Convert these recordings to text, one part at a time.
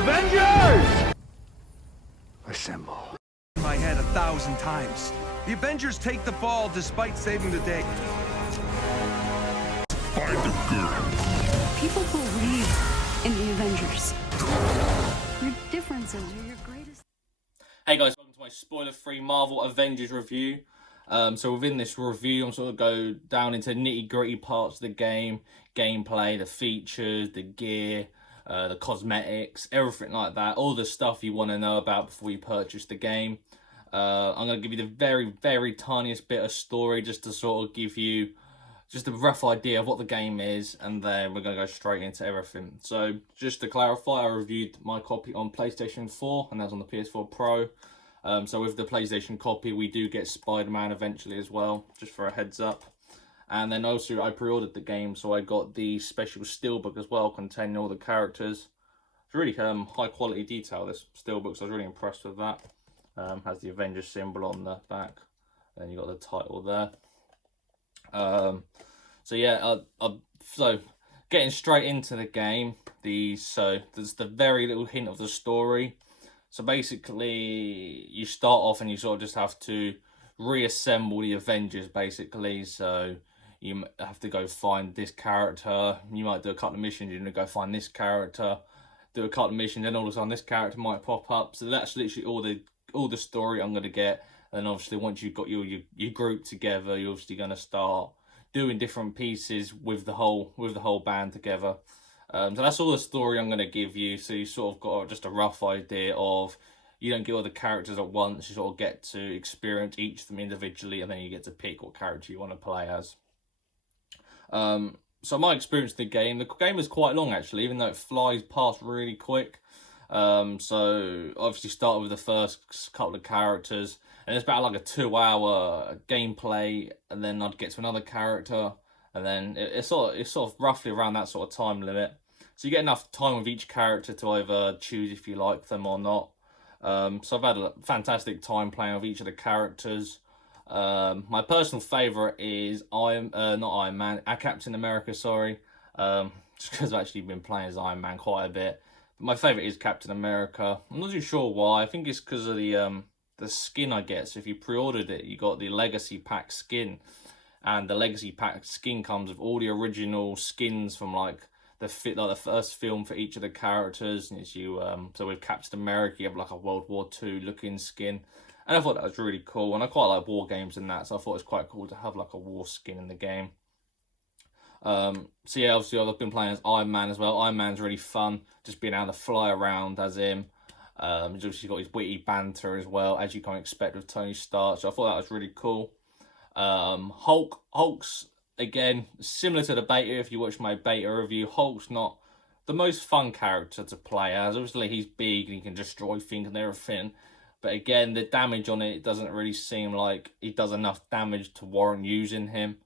Avengers! Assemble. In my head 1,000 times. The Avengers take the fall despite saving the day. Find the good. People believe in the Avengers. Your differences are your greatest. Hey guys, welcome to my spoiler-free Marvel Avengers review. So within this review, I'm sort of go down into nitty-gritty parts of the game, gameplay, the features, the gear, the cosmetics, everything like that. All the stuff you want to know about before you purchase the game. I'm going to give you the very, very tiniest bit of story just to sort of give you just a rough idea of what the game is, and then we're going to go straight into everything. So just to clarify, I reviewed my copy on PlayStation 4, and that's on the PS4 Pro. So with the PlayStation copy, we do get Spider-Man eventually as well, just for a heads up. And then also I pre-ordered the game, so I got the special steelbook as well, containing all the characters. It's really high quality detail, this steelbook, so I was really impressed with that. Has the Avengers symbol on the back, and you got the title there. So yeah, so getting straight into the game, there's the very little hint of the story. So basically, you start off and you sort of just have to reassemble the Avengers, basically. So you have to go find this character. You might do a couple of missions. You're going to go find this character, do a couple of missions, then all of a sudden this character might pop up. So that's literally all the story I'm going to get. And obviously, once you've got your group together, you're obviously going to start doing different pieces with the whole band together. So that's all the story I'm going to give you. So you sort of got just a rough idea of, you don't get all the characters at once. You sort of get to experience each of them individually, and then you get to pick what character you want to play as. So my experience with the game is quite long actually, even though it flies past really quick. So obviously started with the first couple of characters, and it's about like a 2-hour gameplay, and then I'd get to another character, and then it's sort of roughly around that sort of time limit. So you get enough time with each character to either choose if you like them or not. So I've had a fantastic time playing with each of the characters. My personal favourite is Captain America, sorry. Just because I've actually been playing as Iron Man quite a bit. But my favourite is Captain America. I'm not too sure why. I think it's because of the skin I get. So if you pre-ordered it, you got the Legacy Pack skin. And the Legacy Pack skin comes with all the original skins from like the first film for each of the characters. And so with Captain America, you have like a World War II looking skin. And I thought that was really cool. And I quite like war games and that, so I thought it was quite cool to have like a war skin in the game. So yeah, obviously I've been playing as Iron Man as well. Iron Man's really fun, just being able to fly around as him. He's obviously got his witty banter as well, as you can expect with Tony Stark. So I thought that was really cool. Hulk's, again, similar to the beta, if you watch my beta review, Hulk's not the most fun character to play as. Obviously he's big and he can destroy things and everything. But again, the damage on it doesn't really seem like he does enough damage to warrant using him.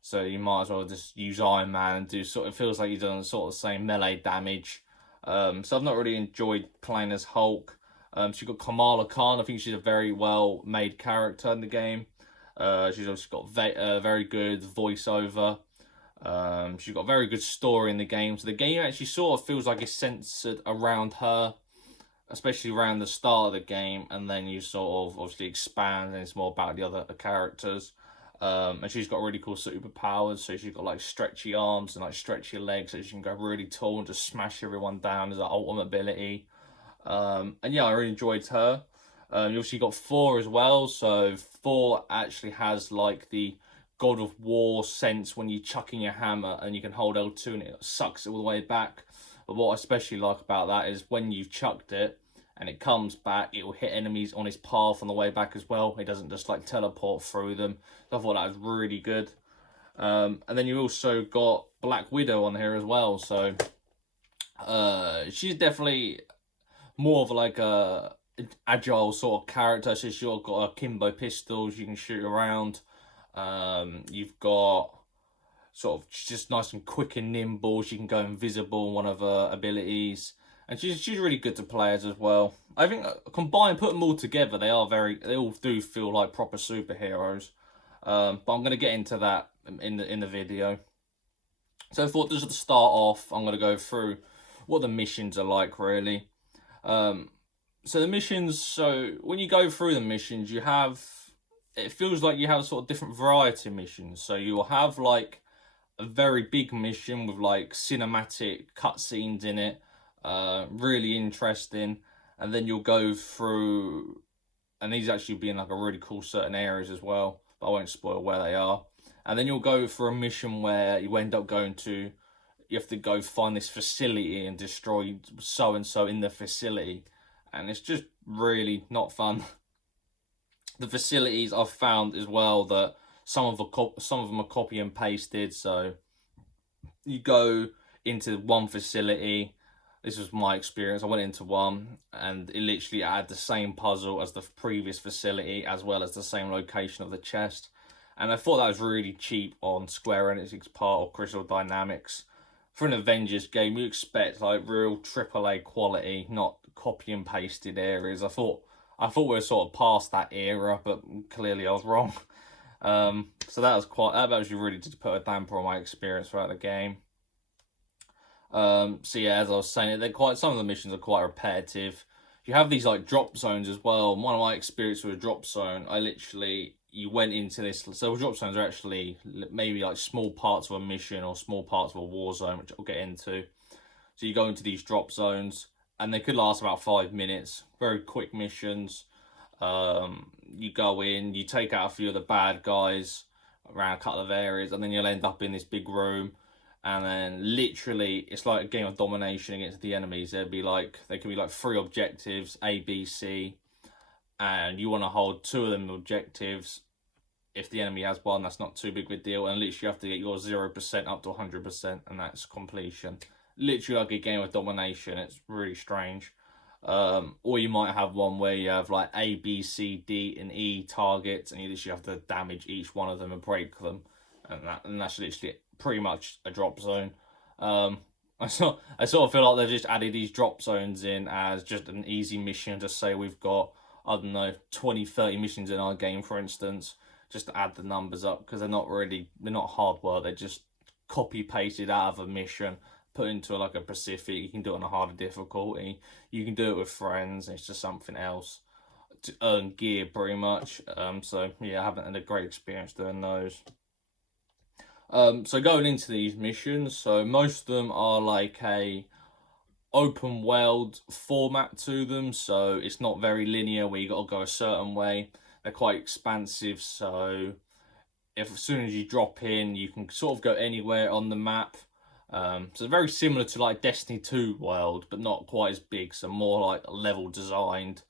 So you might as well just use Iron Man and it feels like he's done sort of the same melee damage. So I've not really enjoyed playing as Hulk. So you've got Kamala Khan. I think she's a very well-made character in the game. She's also got very good voiceover. She's got a very good story in the game. So the game actually sort of feels like it's centered around her, especially around the start of the game, and then you sort of obviously expand and it's more about the other characters. And she's got really cool superpowers, so she's got like stretchy arms and like stretchy legs, so she can go really tall and just smash everyone down as her ultimate ability. And yeah, I really enjoyed her. You obviously got Thor as well, so Thor actually has like the God of War sense when you're chucking your hammer and you can hold L2 and it sucks it all the way back. But what I especially like about that is when you've chucked it and it comes back, it will hit enemies on its path on the way back as well. It doesn't just like teleport through them. So I thought that was really good. And then you also got Black Widow on here as well. So she's definitely more of like a agile sort of character. So she's got akimbo pistols you can shoot around. You've got sort of just nice and quick and nimble. She can go invisible, one of her abilities, and she's really good to play as well. I think combined, put them all together, they all do feel like proper superheroes. But I'm gonna get into that in the video. So I thought just to start off, I'm gonna go through what the missions are like really. So the missions, so when you go through the missions, it feels like you have a sort of different variety of missions. So you'll have like a very big mission with like cinematic cutscenes in it, really interesting. And then you'll go through, and these actually be in like a really cool certain areas as well, but I won't spoil where they are. And then you'll go for a mission where you end up you have to go find this facility and destroy so and so in the facility, and it's just really not fun. The facilities I've found as well that some of them are copy and pasted. So you go into one facility. This was my experience. I went into one and it literally had the same puzzle as the previous facility, as well as the same location of the chest. And I thought that was really cheap on Square Enix's part, or Crystal Dynamics. For an Avengers game, you expect like real AAA quality, not copy and pasted areas. I thought we were sort of past that era, but clearly I was wrong. So that actually really did put a damper on my experience throughout the game. So yeah, as I was saying, some of the missions are quite repetitive. You have these like drop zones as well. And one of my experiences with a drop zone, you went into this. So drop zones are actually maybe like small parts of a mission or small parts of a war zone, which I'll get into. So you go into these drop zones, and they could last about 5 minutes. Very quick missions. You go in, you take out a few of the bad guys around a couple of areas, and then you'll end up in this big room. And then literally, it's like a game of domination against the enemies. There could be like 3 objectives, A, B, C, and you want to hold 2 of them objectives. If the enemy has one, that's not too big of a deal. And literally, you have to get your 0% up to 100%, and that's completion. Literally like a game of domination. It's really strange. Or you might have one where you have like A, B, C, D, and E targets, and you literally have to damage each one of them and break them. And that's literally pretty much a drop zone. I sort of feel like they've just added these drop zones in as just an easy mission to say we've got, I don't know, 20, 30 missions in our game, for instance, just to add the numbers up, because they're not hard work. They're just copy pasted out of a mission, put into like a Pacific. You can do it on a harder difficulty. You can do it with friends. It's just something else to earn gear, pretty much. So yeah, I haven't had a great experience doing those. So going into these missions, so most of them are like a open world format to them, so it's not very linear where you got to go a certain way. They're quite expansive, so as soon as you drop in, you can sort of go anywhere on the map. So very similar to like Destiny 2 world, but not quite as big, so more like level designed.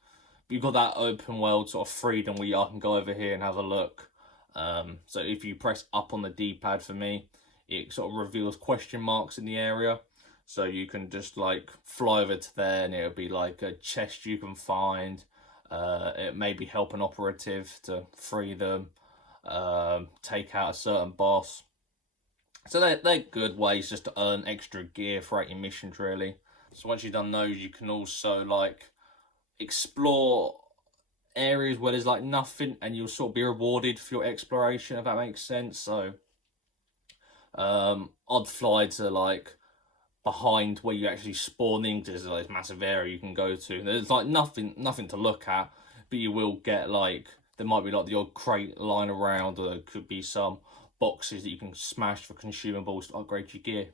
But you've got that open world sort of freedom where I can go over here and have a look. So if you press up on the D-pad for me, it sort of reveals question marks in the area. So you can just like fly over to there and it'll be like a chest you can find. It maybe help an operative to free them, take out a certain boss. So they're good ways just to earn extra gear throughout your missions, really. So once you've done those, you can also like explore areas where there's like nothing, and you'll sort of be rewarded for your exploration, if that makes sense. So I'd fly to like behind where you actually spawn in, because there's like this massive area you can go to. There's like nothing to look at, but you will get like, there might be like the odd crate lying around, or there could be some boxes that you can smash for consumables to upgrade your gear.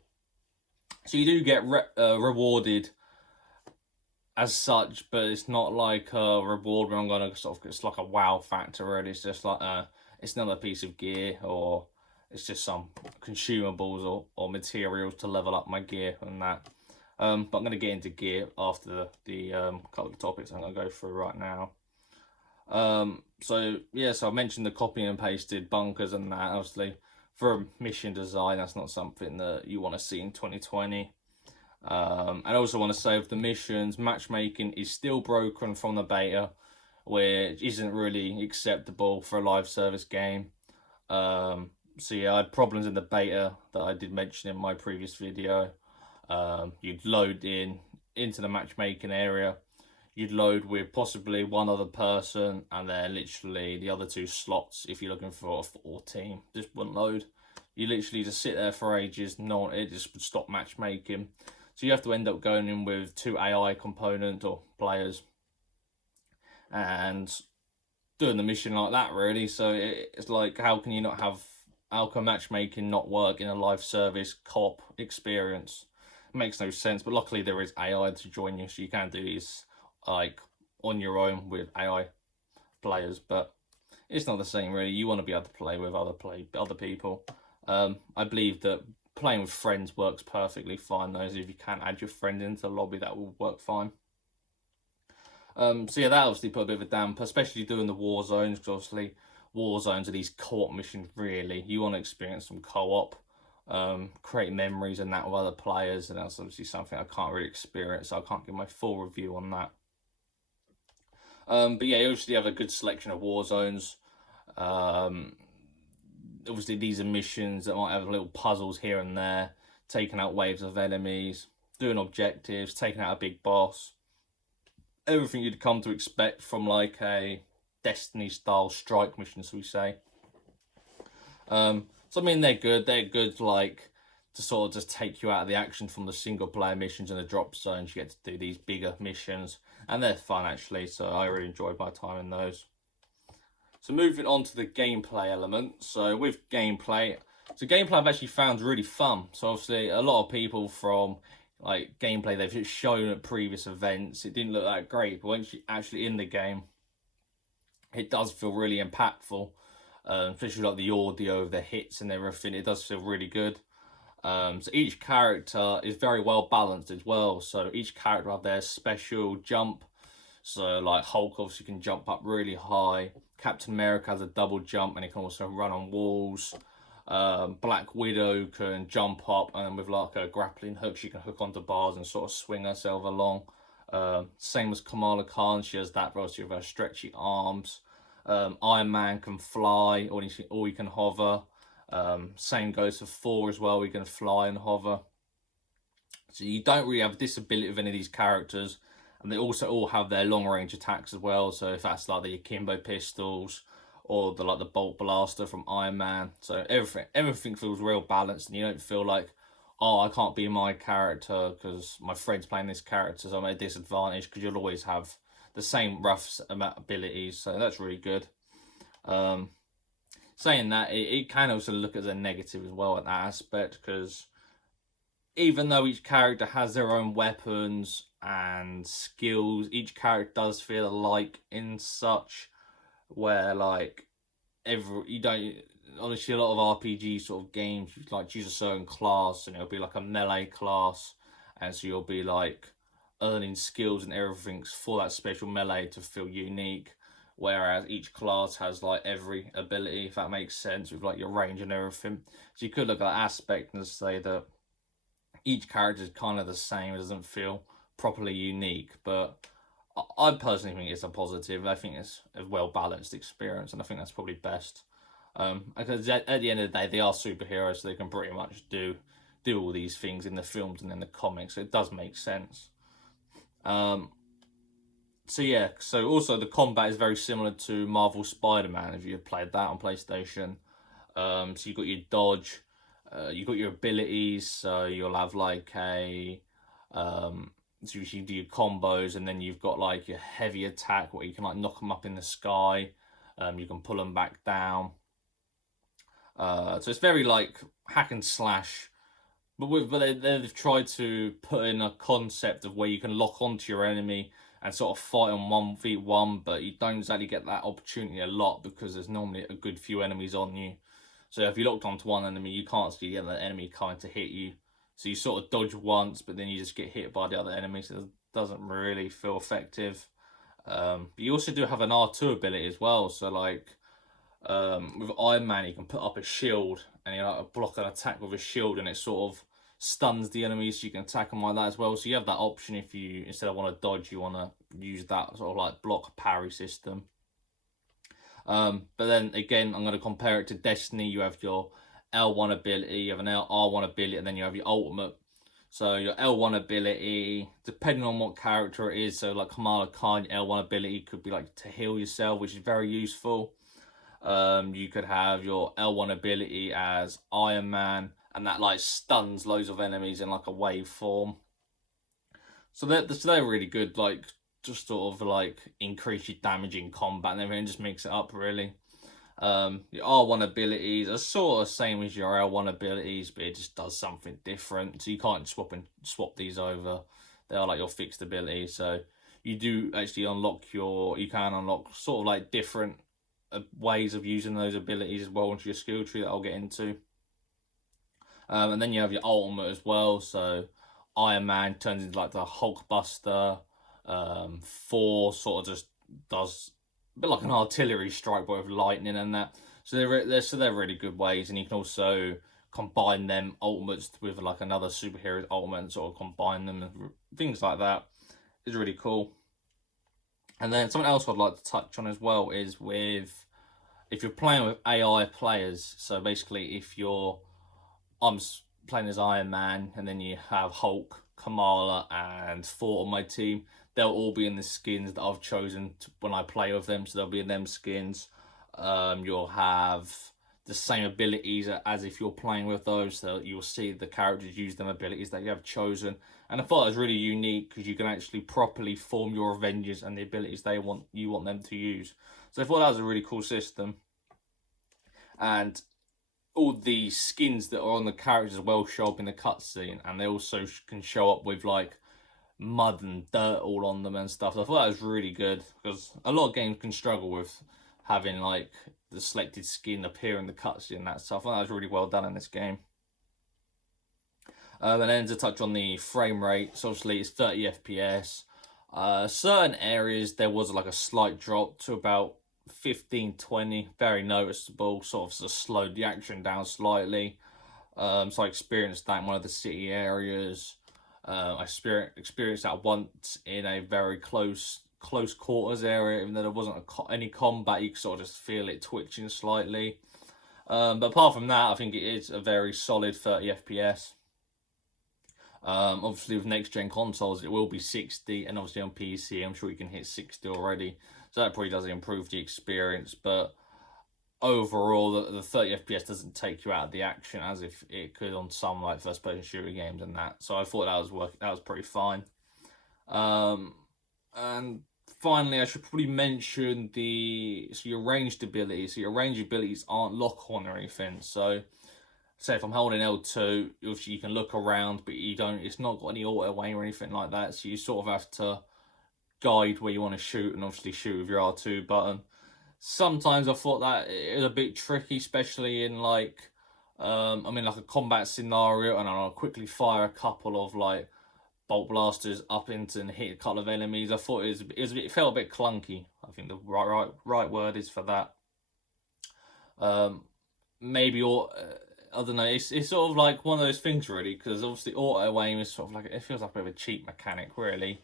So you do get rewarded as such, but it's not like a reward where I'm gonna sort of, it's like a wow factor, really. It's just like it's another piece of gear, or it's just some consumables or materials to level up my gear and that. But I'm gonna get into gear after the couple of topics I'm gonna go through right now. So yeah, so I mentioned the copy and pasted bunkers and that. Obviously, for a mission design, that's not something that you want to see in 2020. I also want to say with the missions, matchmaking is still broken from the beta, which isn't really acceptable for a live service game. So yeah, I had problems in the beta that I did mention in my previous video. You'd load into the matchmaking area. You'd load with possibly one other person, and then literally the other 2 slots, if you're looking for a 4 team, just wouldn't load. You literally just sit there for ages. It just would stop matchmaking. So you have to end up going in with 2 AI component or players and doing the mission like that, really. So it's like, how can matchmaking not work in a live service co-op experience? It makes no sense. But luckily there is AI to join you, so you can do these like on your own with AI players. But it's not the same, really. You want to be able to play with other people. I believe that playing with friends works perfectly fine, though. If you can add your friend into the lobby, that will work fine. So yeah, that obviously put a bit of a damper, especially doing the war zones, because obviously war zones are these co-op missions, really. You want to experience some co-op, create memories and that with other players, and that's obviously something I can't really experience, so I can't give my full review on that. But yeah, you obviously have a good selection of war zones. Obviously these are missions that might have little puzzles here and there, taking out waves of enemies, doing objectives, taking out a big boss. Everything you'd come to expect from like a Destiny style strike mission, so we say. So I mean, they're good like to sort of just take you out of the action from the single player missions and the drop zones. You get to do these bigger missions, and they're fun actually, so I really enjoyed my time in those. So moving on to the gameplay element. So with gameplay, I've actually found really fun. So obviously a lot of people from like gameplay they've shown at previous events, it didn't look that great, but once you're actually in the game, it does feel really impactful. Especially like the audio of the hits and everything, it does feel really good. So each character is very well balanced as well. So each character have their special jump. So like Hulk obviously can jump up really high. Captain America has a double jump and he can also run on walls. Black Widow can jump up and with like a grappling hook she can hook onto bars and sort of swing herself along. Same as Kamala Khan, she has that obviously with her stretchy arms. Iron Man can fly or he can hover. Same goes for Thor as well, he can fly and hover. So you don't really have a disability with any of these characters. And they also all have their long range attacks as well. So if that's like the akimbo pistols or the bolt blaster from Iron Man. So everything feels real balanced, and you don't feel like, oh, I can't be my character because my friend's playing this character, so I'm at a disadvantage, because you'll always have the same rough amount of abilities. So that's really good. Saying that, it can also look as a negative as well at that aspect, because even though each character has their own weapons and skills, each character does feel alike in such where like honestly a lot of RPG sort of games you like choose a certain class and it'll be like a melee class, and so you'll be like earning skills and everything for that special melee to feel unique, whereas each class has like every ability, if that makes sense, with like your range and everything. So you could look at that aspect and say that each character is kind of the same. It doesn't feel properly unique, but I personally think it's a positive. I think it's a well-balanced experience, and I think that's probably best. Because at the end of the day, they are superheroes, so they can pretty much do all these things in the films and in the comics. So it does make sense. So yeah, so also the combat is very similar to Marvel Spider-Man, if you've played that on PlayStation. So you've got your dodge, you've got your abilities, so you'll have like so you can do your combos, and then you've got like your heavy attack where you can like knock them up in the sky, you can pull them back down. So it's very like hack and slash, but they've tried to put in a concept of where you can lock onto your enemy and sort of fight on 1v1, but you don't exactly get that opportunity a lot because there's normally a good few enemies on you. So if you locked onto one enemy, you can't see the other enemy coming to hit you. So you sort of dodge once, but then you just get hit by the other enemy, so it doesn't really feel effective. But you also do have an R2 ability as well. So like with Iron Man, you can put up a shield and you like block an attack with a shield, and it sort of stuns the enemy, so you can attack them like that as well. So you have that option if you, instead of want to dodge, you want to use that sort of like block parry system. But then again, I'm going to compare it to Destiny. You have your L1 ability, you have an R1 ability, and then you have your ultimate. So your L1 ability, depending on what character it is, so like Kamala Khan, your L1 ability could be like to heal yourself, which is very useful. You could have your L1 ability as Iron Man, and that like stuns loads of enemies in like a wave form. So they're really good. Like just sort of like increase your damage in combat and everything, just mix it up really. Your R1 abilities are sort of same as your L1 abilities, but it just does something different. So you can't swap these over. They are like your fixed abilities. So you do actually you can unlock sort of like different ways of using those abilities as well into your skill tree that I'll get into. And then you have your ultimate as well. So Iron Man turns into like the Hulk Buster. Thor sort of just does a bit like an artillery strike, but with lightning and that. So they're really good ways, and you can also combine them ultimates with like another superhero's ultimate, and sort of combine them and things like that. It's really cool. And then something else I'd like to touch on as well is if you're playing with AI players. So basically, if I'm playing as Iron Man, and then you have Hulk, Kamala, and Thor on my team. They'll all be in the skins that I've chosen when I play with them, so they'll be in them skins. You'll have the same abilities as if you're playing with those, so you'll see the characters use them abilities that you have chosen. And I thought it was really unique because you can actually properly form your Avengers and the abilities you want them to use. So I thought that was a really cool system. And all the skins that are on the characters as well show up in the cutscene, and they also can show up with like mud and dirt all on them and stuff. So I thought that was really good because a lot of games can struggle with having like the selected skin appear in the cutscene and that stuff. I thought that was really well done in this game. And then to touch on the frame rate, so obviously it's 30 FPS. Certain areas there was like a slight drop to about 15-20, very noticeable, sort of slowed the action down slightly. So I experienced that in one of the city areas. I experienced that once in a very close quarters area, even though there wasn't any combat, you could sort of just feel it twitching slightly. But apart from that, I think it is a very solid 30 FPS. Obviously with next gen consoles it will be 60, and obviously on PC I'm sure you can hit 60 already, so that probably does improve the experience. But overall the 30 FPS doesn't take you out of the action as if it could on some like first person shooter games and that, so I thought that was pretty fine. And finally I should probably mention your ranged abilities. So your ranged abilities aren't lock on or anything, so say if I'm holding L2, you can look around, but it's not got any auto aim or anything like that, so you sort of have to guide where you want to shoot, and obviously shoot with your R2 button. Sometimes I thought that it was a bit tricky, especially in like, I'm in like a combat scenario, and I'll quickly fire a couple of like bolt blasters up into and hit a couple of enemies. I thought it felt a bit clunky. I think the right word is for that. Maybe I don't know, it's sort of like one of those things really, because obviously auto aim is sort of like, it feels like a bit of a cheap mechanic really,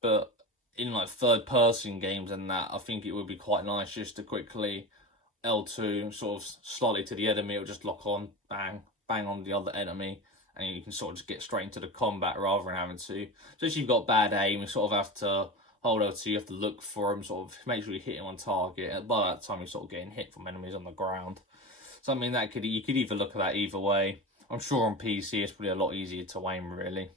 but in like third person games and that, I think it would be quite nice just to quickly L2 sort of slightly to the enemy, it'll just lock on, bang on the other enemy, and you can sort of just get straight into the combat rather than having to, so if you've got bad aim, you sort of have to hold L2, you have to look for them, sort of make sure you hit him on target, and by that time you're sort of getting hit from enemies on the ground. So I mean, you could either look at that either way. I'm sure on PC it's probably a lot easier to aim really,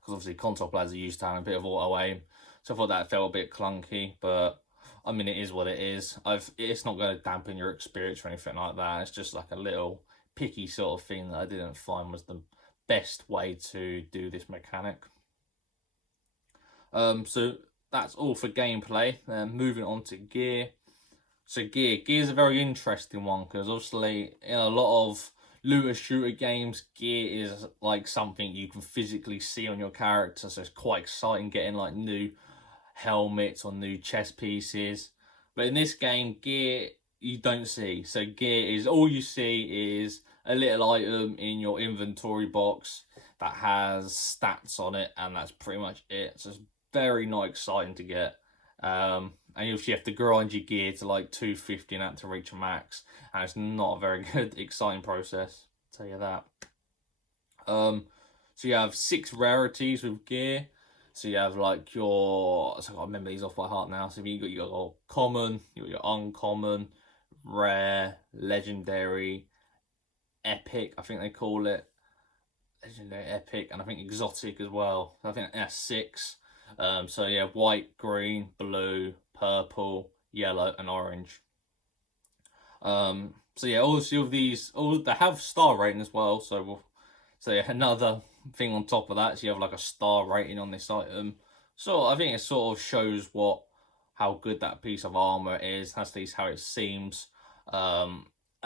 because obviously console players are used to having a bit of auto aim. So I thought that felt a bit clunky, but I mean it is what it is. It's not going to dampen your experience or anything like that. It's just like a little picky sort of thing that I didn't find was the best way to do this mechanic. So that's all for gameplay. Then moving on to gear. So gear's a very interesting one, because obviously in a lot of looter shooter games, gear is like something you can physically see on your character, so it's quite exciting getting like new helmets or new chest pieces. But in this game, gear you don't see. So gear is, all you see is a little item in your inventory box that has stats on it, and that's pretty much it. So it's very not exciting to get. And you have to grind your gear to like 250 and that to reach a max, and it's not a very good exciting process, I'll tell you that. So you have 6 rarities with gear. So you have like so I can't remember these off by heart now. So you got your common, you got your uncommon, rare, legendary, epic, I think they call it. legendary, epic, and I think exotic as well. I think that's 6. So yeah, white, green, blue, purple, yellow, and orange. So yeah, all of these, all they have star rating as well. So yeah, another thing on top of that, so you have like a star rating on this item. So I think it sort of shows how good that piece of armor is. That's at least how it seems. And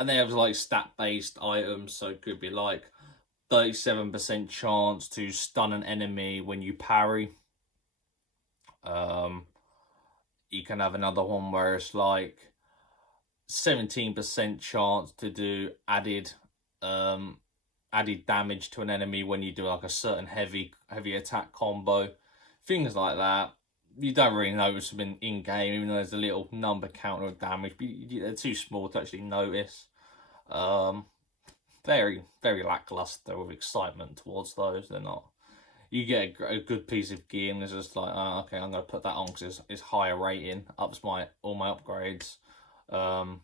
they have like stat-based items, so it could be like 37% chance to stun an enemy when you parry. You can have another one where it's like 17% chance to do added damage to an enemy when you do like a certain heavy attack combo. Things like that. You don't really notice them in game, even though there's a little number counter of damage, but they're too small to actually notice. Very, very lackluster with excitement towards those. They're not. You get a good piece of gear and it's just like, oh, okay, I'm going to put that on because it's higher rating, ups all my upgrades. And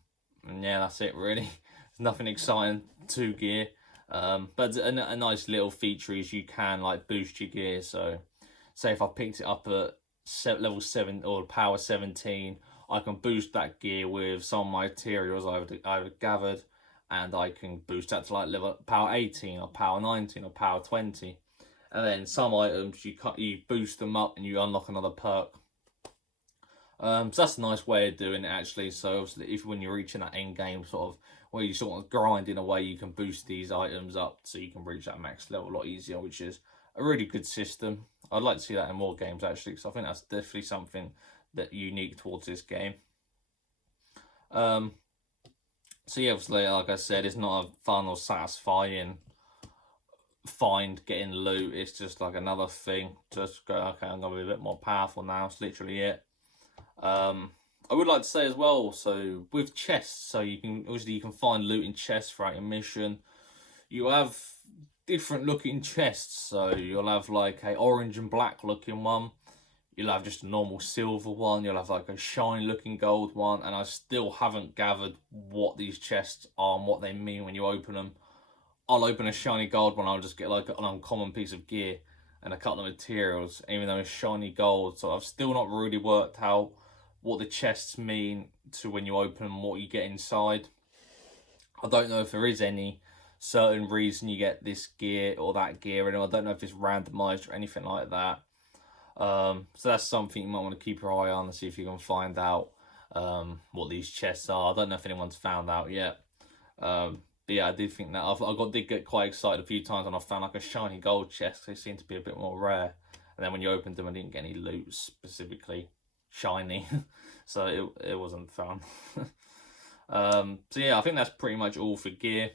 yeah, that's it really. There's nothing exciting to gear. But a nice little feature is you can like boost your gear. So say if I picked it up at level 7 or power 17, I can boost that gear with some of my materials I've gathered, and I can boost that to like level power 18 or power 19 or power 20. And then some items you boost them up and you unlock another perk. So that's a nice way of doing it actually. So obviously when you're reaching that end game sort of where you sort of grind in a way, you can boost these items up so you can reach that max level a lot easier, which is a really good system. I'd like to see that in more games actually, because I think that's definitely something that unique towards this game. So yeah, obviously, like I said, it's not a fun or satisfying find getting loot. It's just like another thing. Just go, okay, I'm gonna be a bit more powerful now. It's literally it. I would like to say as well, so with chests, so you can find loot in chests throughout your mission. You have different looking chests, so you'll have like a orange and black looking one. You'll have just a normal silver one. You'll have like a shiny looking gold one. And I still haven't gathered what these chests are and what they mean when you open them. I'll open a shiny gold one. I'll just get like an uncommon piece of gear and a couple of materials, even though it's shiny gold. So I've still not really worked out what the chests mean to when you open them, what you get inside. I don't know if there is any certain reason you get this gear or that gear, and I don't know if it's randomized or anything like that. So that's something you might want to keep your eye on and see if you can find out what these chests are. I don't know if anyone's found out yet. But yeah, I did think that did get quite excited a few times when I found like a shiny gold chest. They seem to be a bit more rare. And then when you opened them, I didn't get any loot specifically shiny, so it wasn't fun. So yeah, I think that's pretty much all for gear.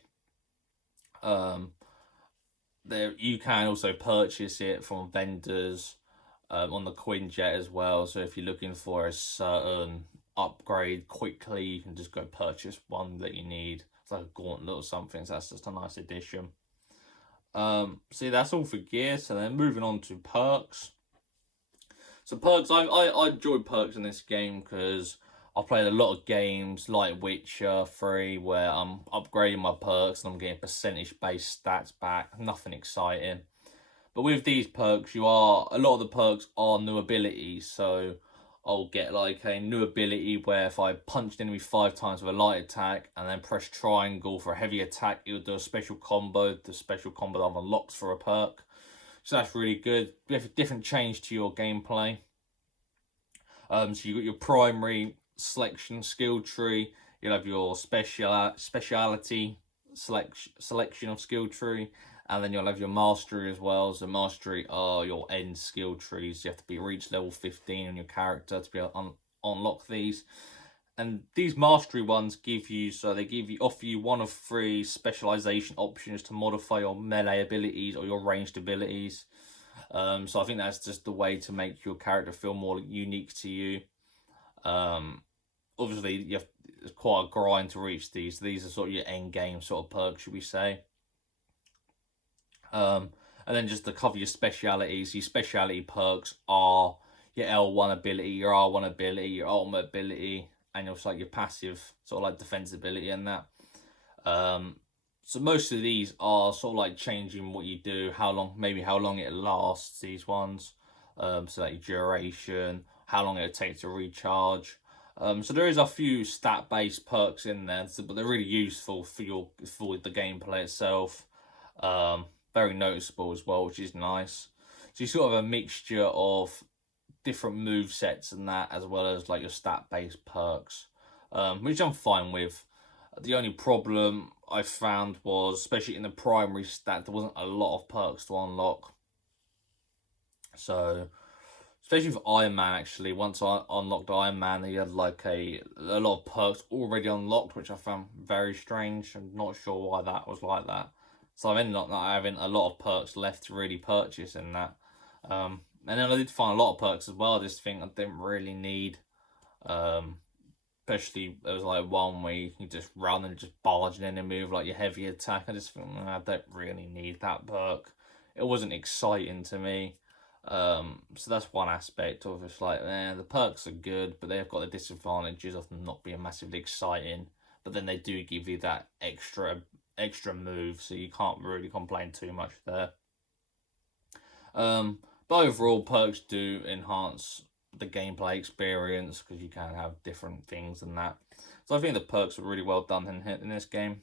There you can also purchase it from vendors on the Quinjet as well. So if you're looking for a certain upgrade quickly, you can just go purchase one that you need. It's like a gauntlet or something. So that's just a nice addition. See, that's all for gear. So then moving on to perks. So perks, I enjoy perks in this game because I played a lot of games like Witcher 3 where I'm upgrading my perks and I'm getting percentage-based stats back. Nothing exciting. But with these perks, a lot of the perks are new abilities. So I'll get like a new ability where if I punch the enemy 5 times with a light attack and then press triangle for a heavy attack, it'll do a special combo. The special combo that I've unlocked for a perk. So that's really good. You have a different change to your gameplay. So you've got your primary selection skill tree. You'll have your speciality selection of skill tree. And then you'll have your mastery as well. So mastery are your end skill trees. You have to reach level 15 on your character to be able to unlock these. And these mastery ones offer you one of 3 specialization options to modify your melee abilities or your ranged abilities. So I think that's just the way to make your character feel more unique to you. Obviously, it's quite a grind to reach these. These are sort of your end game sort of perks, should we say. And then just to cover your specialities, your speciality perks are your L1 ability, your R1 ability, your ultimate ability, and also like your passive sort of like defense ability and that. So most of these are sort of like changing what you do, how long, maybe how long it lasts, these ones. So like duration, how long it takes to recharge. So there is a few stat-based perks in there, but they're really useful for the gameplay itself. Very noticeable as well, which is nice. So you sort of a mixture of different move sets and that, as well as like your stat-based perks, which I'm fine with. The only problem I found was, especially in the primary stat, there wasn't a lot of perks to unlock. So, especially for Iron Man, actually, once I unlocked Iron Man, he had like a lot of perks already unlocked, which I found very strange. I'm not sure why that was like that. So I've ended up not having a lot of perks left to really purchase in that. And then I did find a lot of perks as well. This thing I didn't really need. Especially there was like one where you can just run and just barge in and move like your heavy attack. I just think I don't really need that perk. It wasn't exciting to me. So that's one aspect of it's like, the perks are good, but they've got the disadvantages of them not being massively exciting. But then they do give you that extra move, so you can't really complain too much there. But overall, perks do enhance the gameplay experience because you can have different things and that. So I think the perks are really well done in this game.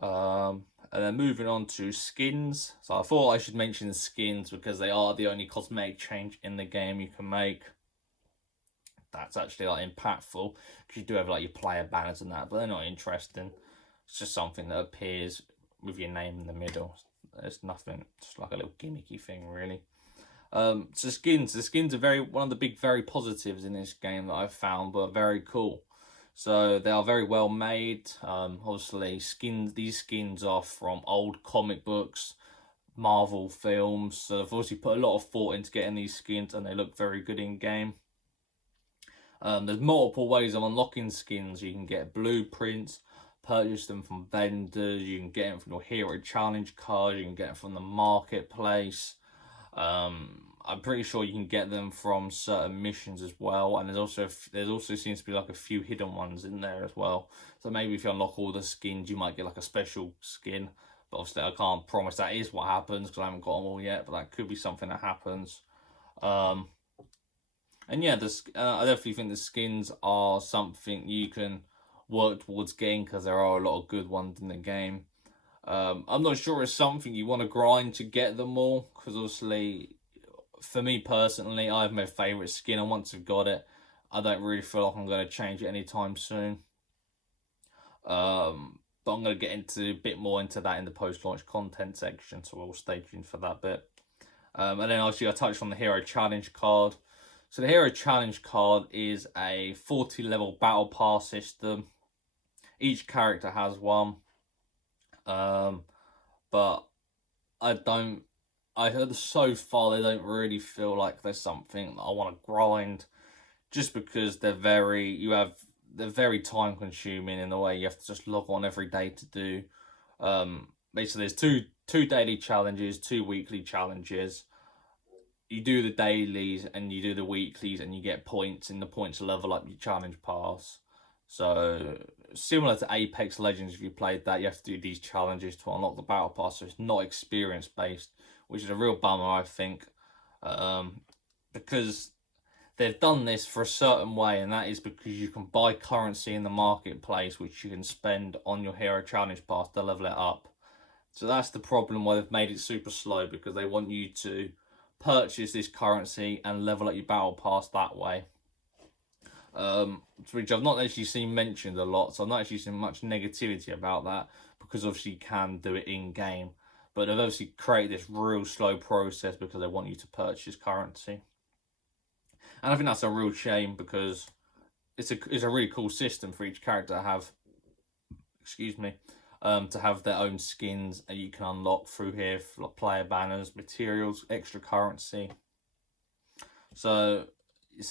And then moving on to skins. So I thought I should mention skins because they are the only cosmetic change in the game you can make. That's actually like impactful because you do have like your player banners and that, but they're not interesting. It's just something that appears with your name in the middle. It's nothing, just like a little gimmicky thing, really. So skins. The skins are one of the big, very positives in this game that I've found, but very cool. So they are very well made. Obviously, these skins are from old comic books, Marvel films. So they've obviously put a lot of thought into getting these skins, and they look very good in game. There's multiple ways of unlocking skins. You can get blueprints, purchase them from vendors. You can get them from your hero challenge card. You can get them from the marketplace. I'm pretty sure you can get them from certain missions as well, and there's also seems to be like a few hidden ones in there as well. So maybe if you unlock all the skins, you might get like a special skin. But obviously, I can't promise that is what happens because I haven't got them all yet. But that could be something that happens. And yeah, I definitely think the skins are something you can work towards getting because there are a lot of good ones in the game. I'm not sure it's something you want to grind to get them all because obviously, for me personally, I have my favourite skin, and once I've got it, I don't really feel like I'm going to change it anytime soon. But I'm going to get into a bit more into that in the post-launch content section, so we'll stay tuned for that bit. And then obviously I touched on the Hero Challenge card. So the Hero Challenge card is a 40-level battle pass system. Each character has one. But I heard so far they don't really feel like there's something that I want to grind, just because they're very time consuming in the way you have to just log on every day to do. Basically there's two daily challenges, 2 weekly challenges. You do the dailies and you do the weeklies and you get points, and the points level up your challenge pass. So similar to Apex Legends, if you played that, you have to do these challenges to unlock the battle pass. So it's not experience based, which is a real bummer, I think, because they've done this for a certain way, and that is because you can buy currency in the marketplace, which you can spend on your Hero Challenge pass to level it up. So that's the problem why they've made it super slow, because they want you to purchase this currency and level up your battle pass that way. Which I've not actually seen mentioned a lot, so I've not actually seen much negativity about that, because obviously you can do it in game, but they've obviously created this real slow process because they want you to purchase currency, and I think that's a real shame because it's a really cool system for each character to have. To have their own skins that you can unlock through here, like player banners, materials, extra currency. So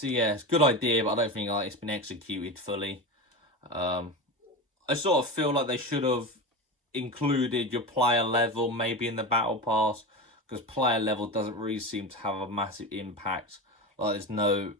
yeah, it's a good idea, but I don't think it's been executed fully. I sort of feel like they should have included your player level maybe in the battle pass, because player level doesn't really seem to have a massive impact. Like there's no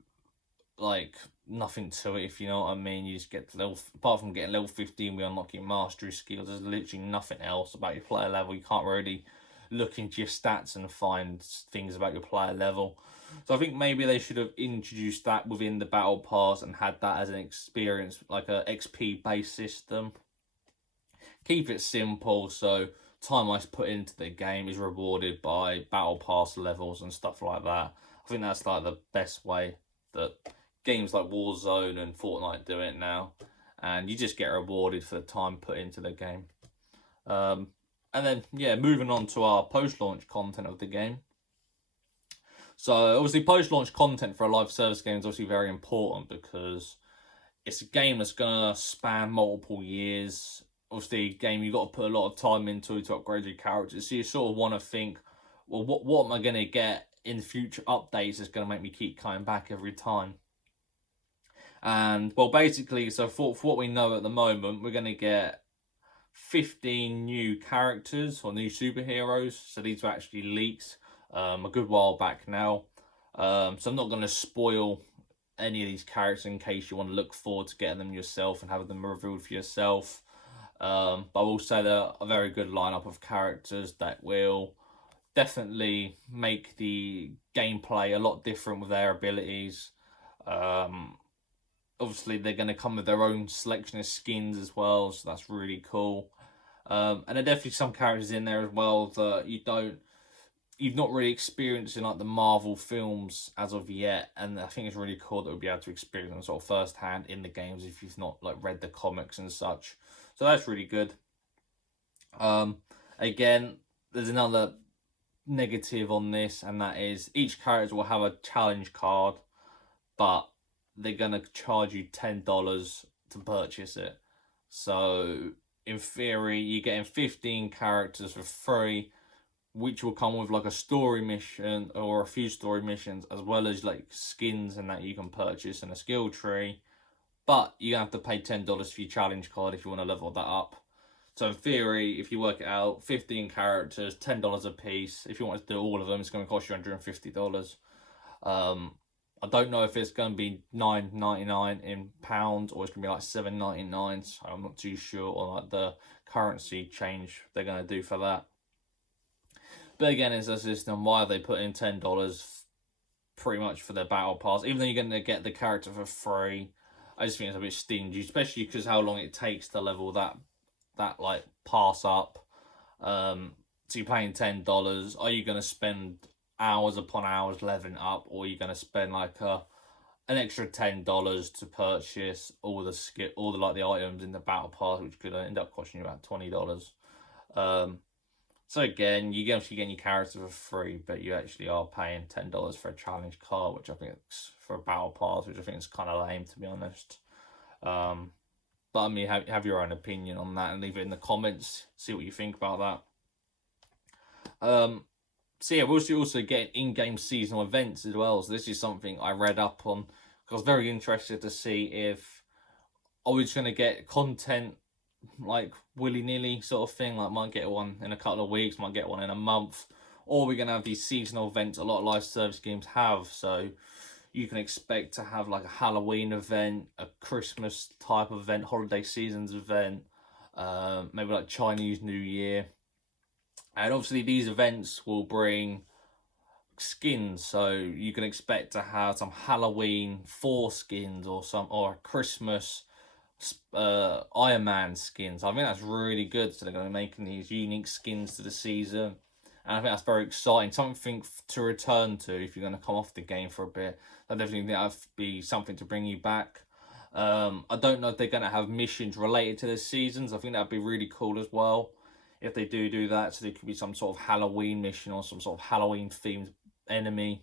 nothing to it, if you know what I mean. You just get to level, apart from getting level 15, we unlock your mastery skills. There's literally nothing else about your player level. You can't really look into your stats and find things about your player level. So I think maybe they should have introduced that within the battle pass and had that as an experience, like a XP based system. Keep it simple, so time I put into the game is rewarded by battle pass levels and stuff like that. I think that's like the best way that games like Warzone and Fortnite do it now, and you just get rewarded for the time put into the game. And then, yeah, moving on to our post-launch content of the game. So, obviously, post-launch content for a live service game is obviously very important because it's a game that's going to span multiple years. Obviously, a game you've got to put a lot of time into to upgrade your characters. So, you sort of want to think, well, what am I going to get in future updates that's going to make me keep coming back every time? And, well, basically, so for what we know at the moment, we're going to get 15 new characters or new superheroes. So these were actually leaked a good while back now. So I'm not going to spoil any of these characters in case you want to look forward to getting them yourself and having them revealed for yourself. But I will say they're a very good lineup of characters that will definitely make the gameplay a lot different with their abilities. Obviously, they're going to come with their own selection of skins as well, so that's really cool. And there are definitely some characters in there as well that you've not really experienced in like the Marvel films as of yet, and I think it's really cool that we'll be able to experience them sort of firsthand in the games if you've not like read the comics and such. So that's really good. Again, there's another negative on this, and that is each character will have a challenge card, but they're gonna charge you $10 to purchase it. So in theory, you're getting 15 characters for free, which will come with like a story mission or a few story missions, as well as like skins and that you can purchase and a skill tree. But you're gonna have to pay $10 for your challenge card if you want to level that up. So in theory, if you work it out, 15 characters, $10 a piece. If you want to do all of them, it's going to cost you $150. I don't know if it's going to be $9.99 in pounds or it's going to be like $7.99. So I'm not too sure on like the currency change they're going to do for that. But again, it's a system. Why have they put in $10 pretty much for their battle pass? Even though you're going to get the character for free, I just think it's a bit stingy, especially because how long it takes to level that like pass up. So you're paying $10. Are you going to spend hours upon hours leveling up, or are you going to spend like an extra $10 to purchase all the items in the battle pass, which could end up costing you about $20? So again, you're actually getting your character for free, but you actually are paying $10 for a challenge card, which I think is for a battle pass, which I think is kind of lame, to be honest. But I mean, have your own opinion on that and leave it in the comments. See what you think about that. So yeah, we'll also get in-game seasonal events as well. So this is something I read up on because I was very interested to see if are we just going to get content like willy-nilly sort of thing. Like might get one in a couple of weeks, might get one in a month. Or we're going to have these seasonal events a lot of live service games have. So you can expect to have like a Halloween event, a Christmas type of event, holiday seasons event, maybe like Chinese New Year. And obviously these events will bring skins, so you can expect to have some Halloween 4 skins or Christmas Iron Man skins. I think that's really good. So they're going to be making these unique skins to the season. And I think that's very exciting. Something to return to if you're going to come off the game for a bit. I definitely think that'd be something to bring you back. I don't know if they're going to have missions related to the seasons. I think that'd be really cool as well if they do that. So there could be some sort of Halloween mission or some sort of Halloween themed enemy.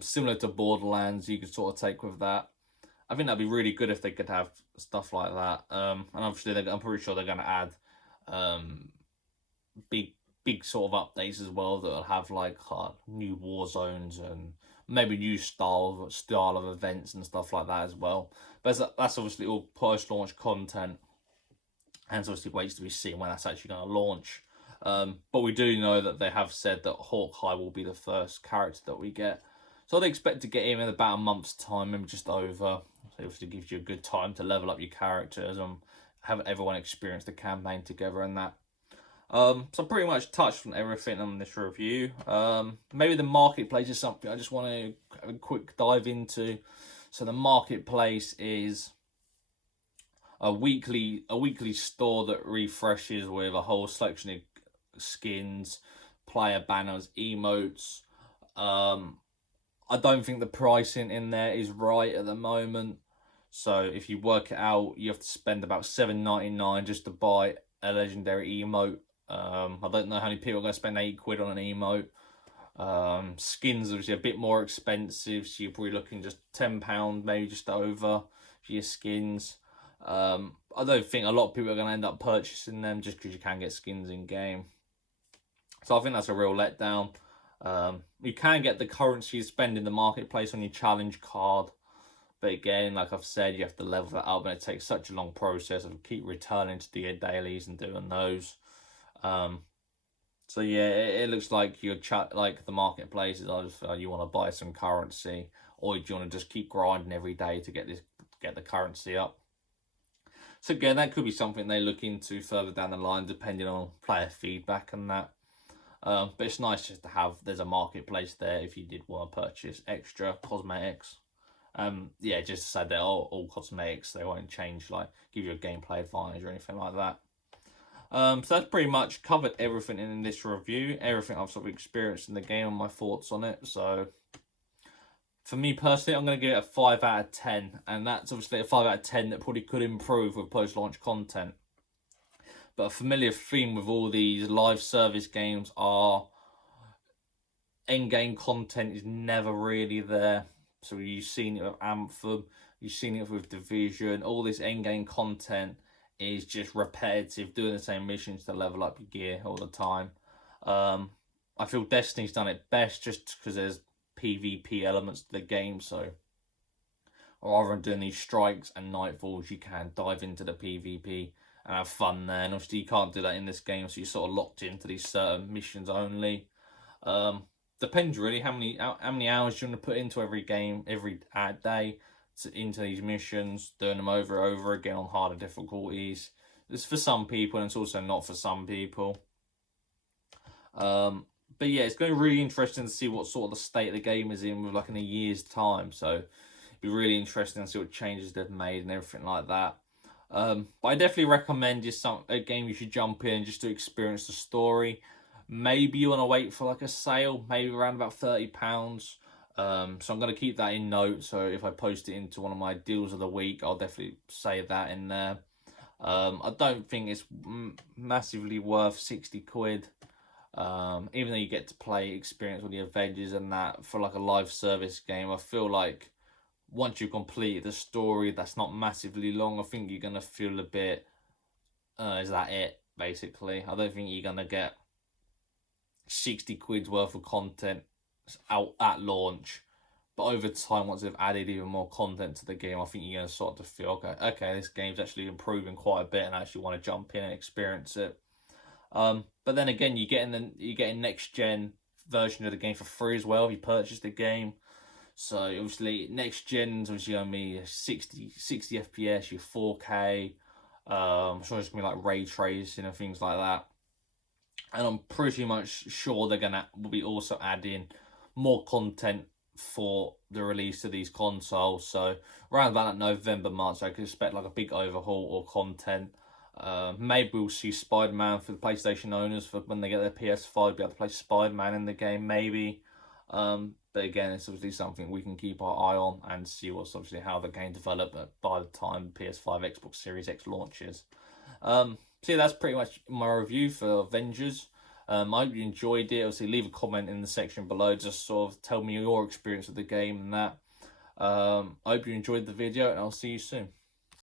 Similar to Borderlands, you could sort of take with that. I think that'd be really good if they could have stuff like that. And obviously, I'm pretty sure they're going to add big sort of updates as well that'll have like new war zones and maybe new style of events and stuff like that as well. But that's obviously all post-launch content, and it's obviously waits to be seen when that's actually going to launch. But we do know that they have said that Hawkeye will be the first character that we get. So I'd expect to get him in about a month's time, maybe just over. So it obviously gives you a good time to level up your characters and have everyone experience the campaign together and that. So I pretty much touched on everything on this review. Maybe the marketplace is something I just want to have a quick dive into. So the marketplace is a weekly store that refreshes with a whole selection of skins, player banners, emotes. I don't think the pricing in there is right at the moment. So if you work it out, you have to spend about $7.99 just to buy a legendary emote. I don't know how many people are going to spend £8 on an emote. Skins obviously a bit more expensive, so you're probably looking just £10, maybe just over for your skins. I don't think a lot of people are going to end up purchasing them just because you can get skins in game. So I think that's a real letdown. You can get the currency you spend in the marketplace on your challenge card, but again, like I've said, you have to level that up, and it takes such a long process of keep returning to do your dailies and doing those. So yeah, it looks like your like the marketplace is either you want to buy some currency, or do you want to just keep grinding every day to get the currency up. So again, that could be something they look into further down the line, depending on player feedback and that. But it's nice just to have, there's a marketplace there if you did want to purchase extra cosmetics. Yeah, just to say that all cosmetics, they won't change, like give you a gameplay advantage or anything like that. So that's pretty much covered everything in this review, everything I've sort of experienced in the game and my thoughts on it. So for me personally, I'm going to give it a 5 out of 10, and that's obviously a 5 out of 10 that probably could improve with post-launch content. But a familiar theme with all these live service games are end-game content is never really there. So you've seen it with Anthem, you've seen it with Division, all this end-game content is just repetitive, doing the same missions to level up your gear all the time. I feel Destiny's done it best just because there's PvP elements to the game, so rather than doing these strikes and nightfalls, you can dive into the PvP and have fun there. And obviously you can't do that in this game, so you're sort of locked into these certain missions only. Depends really how many hours you want to put into every game, every day, into these missions, doing them over and over again on harder difficulties. It's for some people, and it's also not for some people. But yeah, it's going to be really interesting to see what sort of the state of the game is in with like in a year's time. So it'd be really interesting to see what changes they've made and everything like that. But I definitely recommend a game you should jump in just to experience the story. Maybe you want to wait for like a sale, maybe around about £30. So I'm going to keep that in note. So if I post it into one of my deals of the week, I'll definitely say that in there. I don't think it's massively worth £60. Even though you get to play experience with the Avengers and that for like a live service game, I feel like once you complete the story that's not massively long, I think you're going to feel a bit, is that it, basically? I don't think you're going to get £60 worth of content out at launch. But over time, once they've added even more content to the game, I think you're going to sort of feel, okay, this game's actually improving quite a bit and I actually want to jump in and experience it. But then again, you're getting next gen version of the game for free as well if you purchase the game. So obviously next gen's obviously gonna be 60 FPS, your 4K. I'm sure it's gonna be like ray tracing and things like that. And I'm pretty much sure will be also adding more content for the release of these consoles. So around about that November month, I could expect like a big overhaul or content. Maybe we'll see Spider-Man for the PlayStation owners for when they get their PS5, be able to play Spider-Man in the game, maybe. But again, it's obviously something we can keep our eye on and see what's obviously how the game develops by the time PS5, Xbox Series X launches. So yeah, that's pretty much my review for Avengers. I hope you enjoyed it. Obviously, leave a comment in the section below. Just sort of tell me your experience with the game and that. I hope you enjoyed the video, and I'll see you soon.